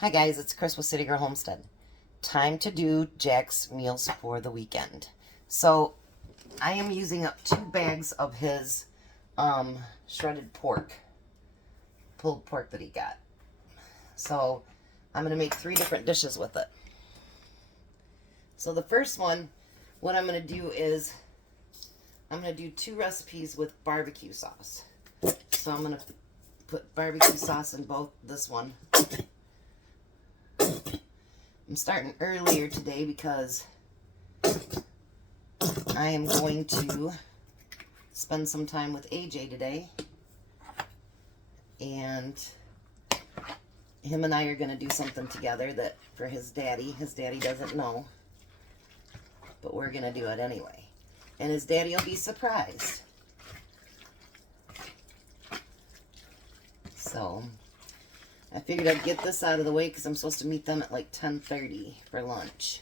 Hi guys, it's Chris with City Girl Homestead. Time to do Jack's meals for the weekend. So I am using up 2 bags of his shredded pork, pulled pork that he got. So I'm going to make 3 different dishes with it. So the first one, what I'm going to do is I'm going to do 2 recipes with barbecue sauce. So I'm going to put barbecue sauce in both this one. I'm starting earlier today because I am going to spend some time with AJ today, and him and I are going to do something together that for his daddy doesn't know, but we're going to do it anyway, and his daddy will be surprised. So I figured I'd get this out of the way because I'm supposed to meet them at like 10:30 for lunch.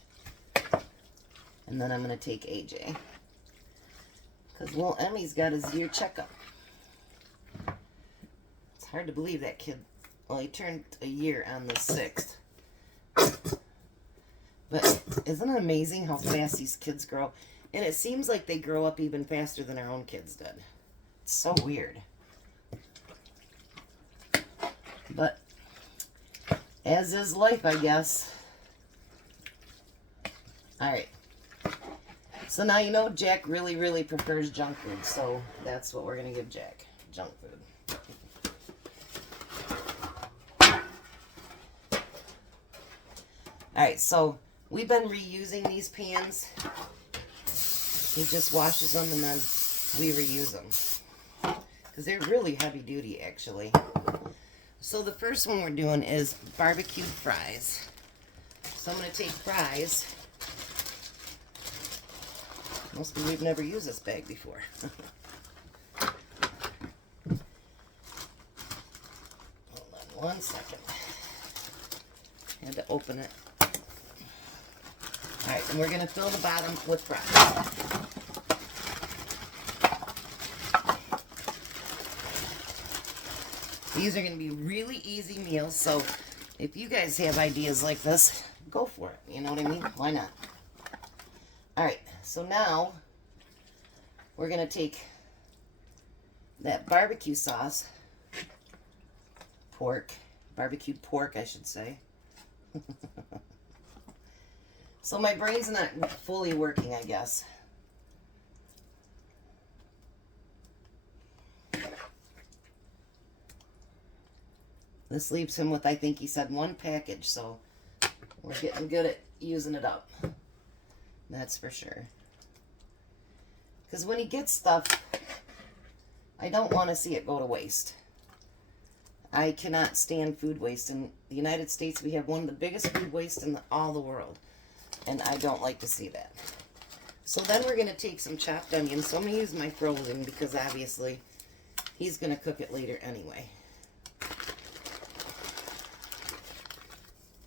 And then I'm going to take AJ. Because little Emmy's got his year checkup. It's hard to believe that kid, well, he turned a year on the 6th. But isn't it amazing how fast these kids grow? And it seems like they grow up even faster than our own kids did. It's so weird. But as is life, I guess. Alright. So now you know Jack really, really prefers junk food. So that's what we're going to give Jack. Junk food. Alright, so we've been reusing these pans. He just washes them and then we reuse them. Because they're really heavy duty, actually. So the first one we're doing is BBQ Fries. So I'm going to take fries. Mostly we've never used this bag before. Hold on one second. Had to open it. Alright, and we're going to fill the bottom with fries. These are going to be really easy meals, so if you guys have ideas like this, go for it. You know what I mean? Why not? Alright, so now we're going to take that barbecue sauce, barbecued pork, I should say. So my brain's not fully working, I guess. This leaves him with, I think he said, 1 package, so we're getting good at using it up. That's for sure. Because when he gets stuff, I don't want to see it go to waste. I cannot stand food waste. In the United States, we have one of the biggest food waste in all the world. And I don't like to see that. So then we're going to take some chopped onions. So I'm going to use my frozen because obviously he's going to cook it later anyway.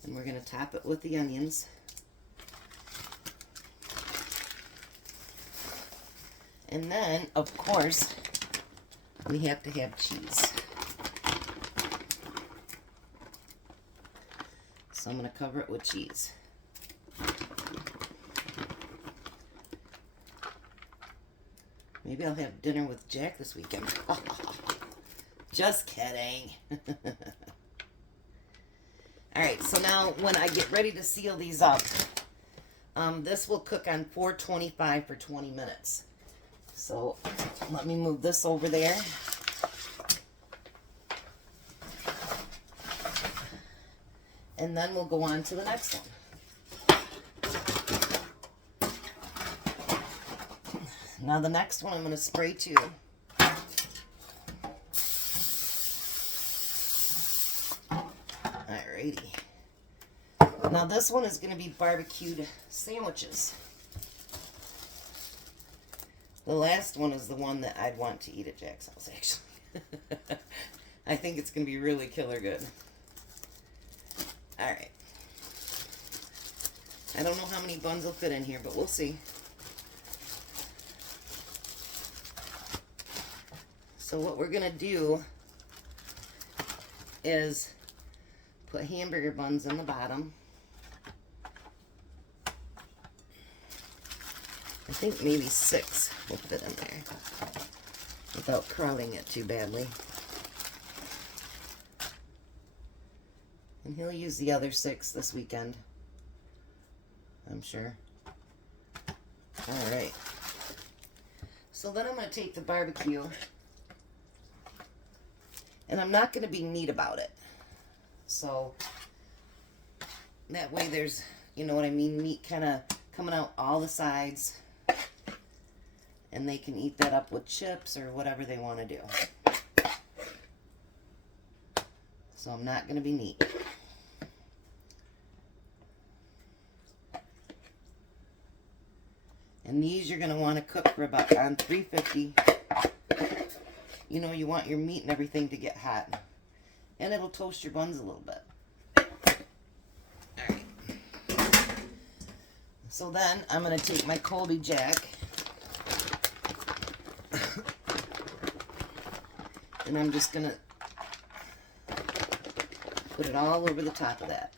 And we're going to top it with the onions. And then, of course, we have to have cheese. So I'm going to cover it with cheese. Maybe I'll have dinner with Jack this weekend. Just kidding. Alright, so now when I get ready to seal these up, this will cook on 425 for 20 minutes. So let me move this over there. And then we'll go on to the next one. Now the next one I'm going to spray too. Alrighty. Now this one is going to be barbecued sandwiches. The last one is the one that I'd want to eat at Jack's house, actually. I think it's going to be really killer good. Alright. I don't know how many buns will fit in here, but we'll see. So what we're going to do is Put hamburger buns in the bottom. I think maybe 6 will fit in there without crowding it too badly. And he'll use the other 6 this weekend, I'm sure. All right. So then I'm going to take the barbecue, and I'm not going to be neat about it. So that way there's, you know what I mean, meat kind of coming out all the sides, and they can eat that up with chips or whatever they want to do. So I'm not going to be neat. And these you're going to want to cook for about on 350. You know, you want your meat and everything to get hot. And it'll toast your buns a little bit. Alright. So then I'm going to take my Colby Jack. And I'm just going to put it all over the top of that.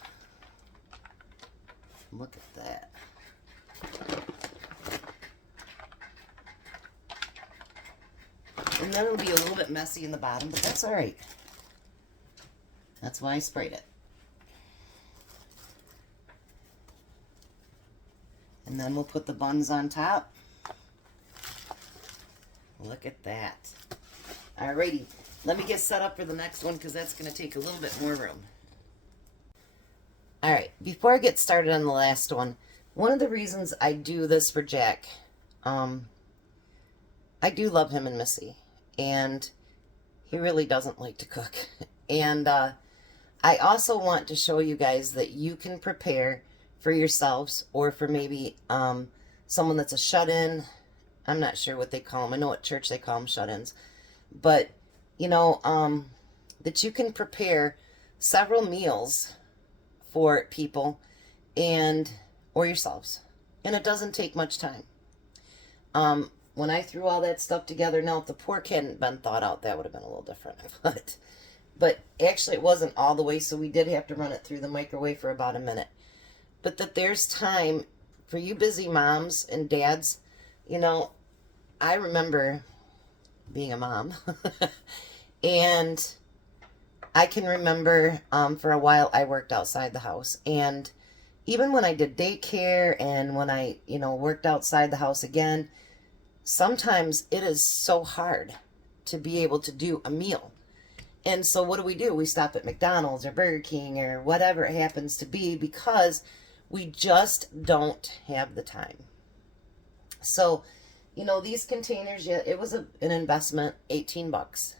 Look at that. And then it'll be a little bit messy in the bottom, but that's all right. That's why I sprayed it. And then we'll put the buns on top. Look at that. Alrighty, let me get set up for the next one because that's going to take a little bit more room. Alright, before I get started on the last one of the reasons I do this for Jack, I do love him and Missy. And he really doesn't like to cook. And I also want to show you guys that you can prepare for yourselves or for maybe someone that's a shut-in. I'm not sure what they call them. I know at church they call them shut-ins. But, you know, that you can prepare several meals for people and or yourselves. And it doesn't take much time. When I threw all that stuff together, now if the pork hadn't been thawed out, that would have been a little different. But actually it wasn't all the way, so we did have to run it through the microwave for about a minute. But that there's time for you busy moms and dads. You know, I remember being a mom. And I can remember for a while I worked outside the house. And even when I did daycare and when I, you know, worked outside the house again, sometimes it is so hard to be able to do a meal. And so what do? We stop at McDonald's or Burger King or whatever it happens to be because we just don't have the time. So, you know, these containers, yeah, it was an investment, 18 bucks.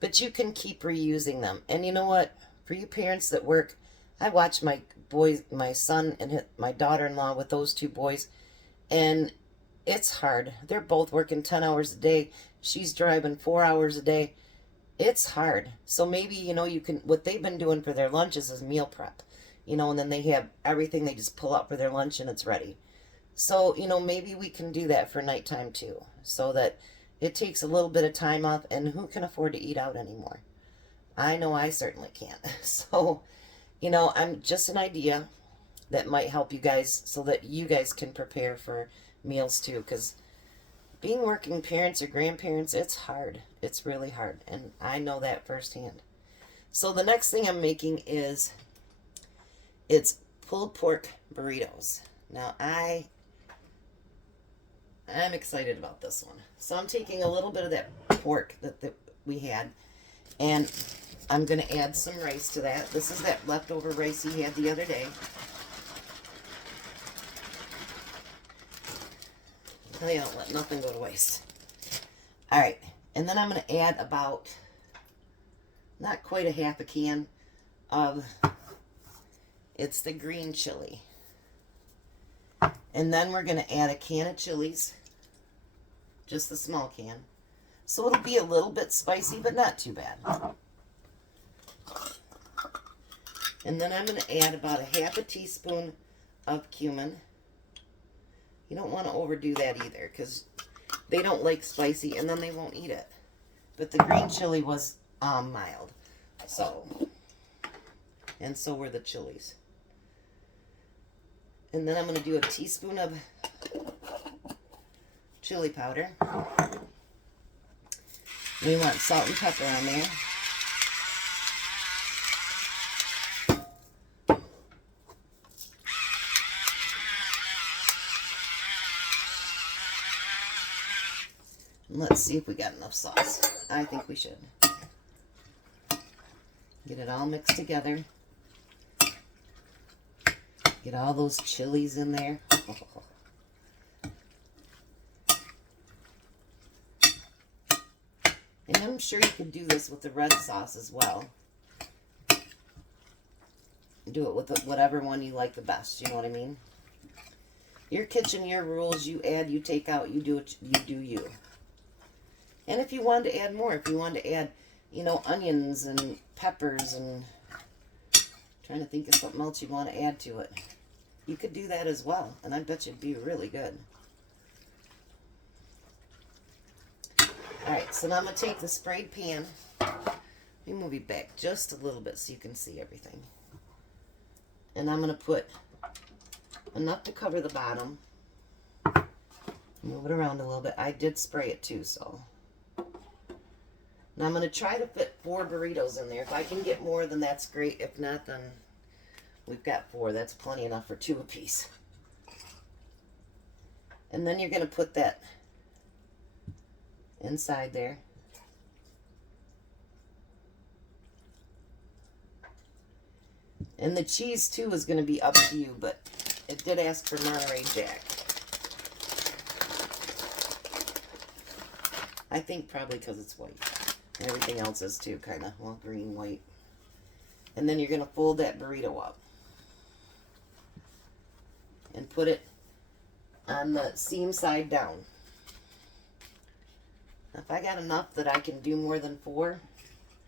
But you can keep reusing them. And you know what? For you parents that work, I watch my boys, my son and my daughter-in-law with those 2 boys, and it's hard. They're both working 10 hours a day. She's driving 4 hours a day. It's hard. So maybe, you know, you can, what they've been doing for their lunches is meal prep, you know, and then they have everything they just pull out for their lunch and it's ready. So, you know, maybe we can do that for nighttime too, so that it takes a little bit of time off, and who can afford to eat out anymore? I know I certainly can't. So, you know, I'm just an idea that might help you guys so that you guys can prepare for meals too, because being working parents or grandparents, it's hard. It's really hard, and I know that firsthand. So the next thing I'm making is it's pulled pork burritos. Now I'm excited about this one. So I'm taking a little bit of that pork that we had, and I'm going to add some rice to that. This is that leftover rice he had the other day. Oh, yeah, don't let nothing go to waste. All right, and then I'm going to add about, not quite a half a can of, it's the green chili. And then we're going to add a can of chilies, just the small can. So it'll be a little bit spicy, but not too bad. And then I'm going to add about a half a teaspoon of cumin. You don't want to overdo that either, because they don't like spicy, and then they won't eat it. But the green chili was mild. So And so were the chilies. And then I'm going to do a teaspoon of chili powder. We want salt and pepper on there. And let's see if we got enough sauce. I think we should. Get it all mixed together. Get all those chilies in there. And I'm sure you could do this with the red sauce as well. Do it with whatever one you like the best, you know what I mean? Your kitchen, your rules, you add, you take out, you do it, you do you. And if you wanted to add more, if you wanted to add, you know, onions and peppers and trying to think of something else you want to add to it, you could do that as well. And I bet you'd be really good. Alright, so now I'm going to take the sprayed pan. Let me move you back just a little bit so you can see everything. And I'm going to put enough to cover the bottom. Move it around a little bit. I did spray it too, so. Now I'm going to try to fit 4 burritos in there. If I can get more, then that's great. If not, then we've got 4. That's plenty enough for 2 apiece. And then you're going to put that inside there. And the cheese too is going to be up to you, but it did ask for Monterey Jack. I think probably because it's white. And everything else is too, kind of, well, green, white. And then you're going to fold that burrito up. And put it on the seam side down. If I got enough that I can do more than 4,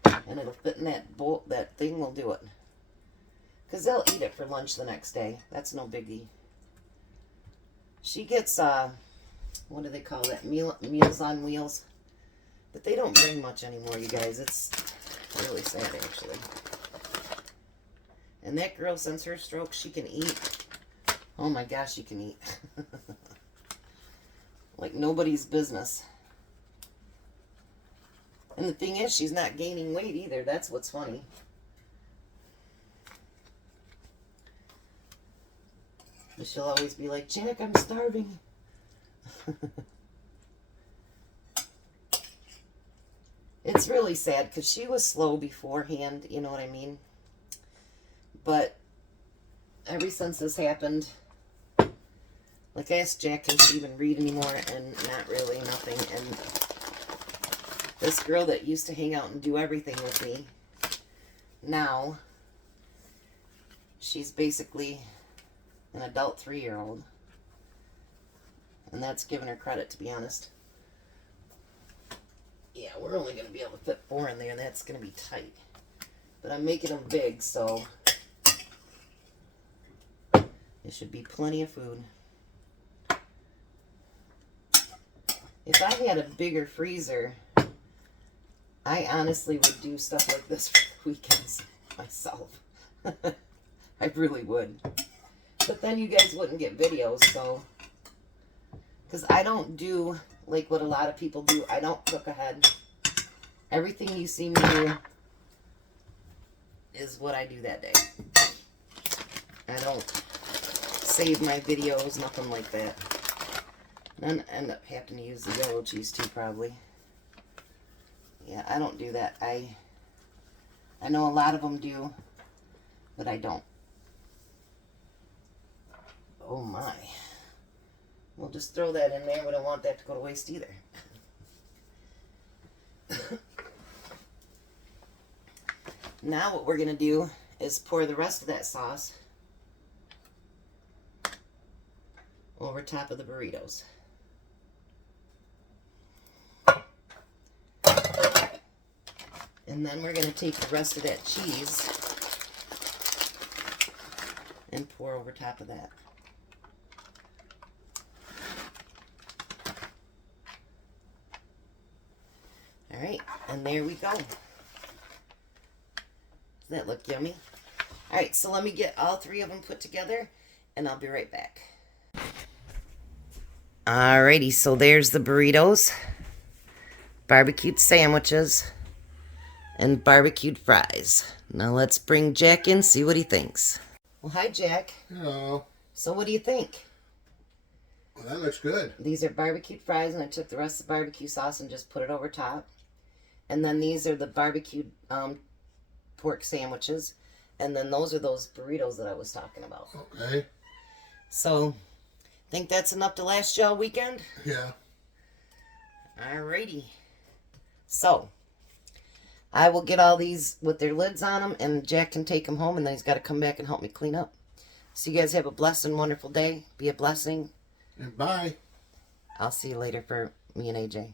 and it'll fit in that bowl, that thing, we'll do it. Because they'll eat it for lunch the next day. That's no biggie. She gets, what do they call that? Meals on Wheels. But they don't bring much anymore, you guys. It's really sad, actually. And that girl, since her stroke, she can eat. Oh my gosh, she can eat. Like nobody's business. And the thing is, she's not gaining weight either. That's what's funny. But she'll always be like, Jack, I'm starving. It's really sad because she was slow beforehand, you know what I mean? But ever since this happened, like I asked Jack, can she even read anymore? And not really, nothing. And this girl that used to hang out and do everything with me, now she's basically an adult 3-year-old. And that's giving her credit, to be honest. Yeah, we're only going to be able to fit 4 in there, and that's going to be tight. But I'm making them big, so it should be plenty of food. If I had a bigger freezer, I honestly would do stuff like this for weekends myself. I really would. But then you guys wouldn't get videos, so. Because I don't do like what a lot of people do. I don't cook ahead. Everything you see me do is what I do that day. I don't save my videos, nothing like that. And I end up having to use the yellow cheese too, probably. Yeah, I don't do that. I know a lot of them do, but I don't. Oh my. We'll just throw that in there. We don't want that to go to waste either. Now what we're going to do is pour the rest of that sauce over top of the burritos. And then we're going to take the rest of that cheese and pour over top of that. Alright, and there we go. Does that look yummy? All right, so let me get all three of them put together, and I'll be right back. Alrighty, so there's the burritos, barbecued sandwiches, and barbecued fries. Now let's bring Jack in, see what he thinks. Well, hi, Jack. Hello. So what do you think? Well, that looks good. These are barbecued fries, and I took the rest of the barbecue sauce and just put it over top. And then these are the barbecued pork sandwiches. And then those are those burritos that I was talking about. Okay. So, think that's enough to last you all weekend? Yeah. Alrighty. So, I will get all these with their lids on them, and Jack can take them home, and then he's got to come back and help me clean up. So you guys have a blessed and wonderful day. Be a blessing. And bye. I'll see you later for me and AJ.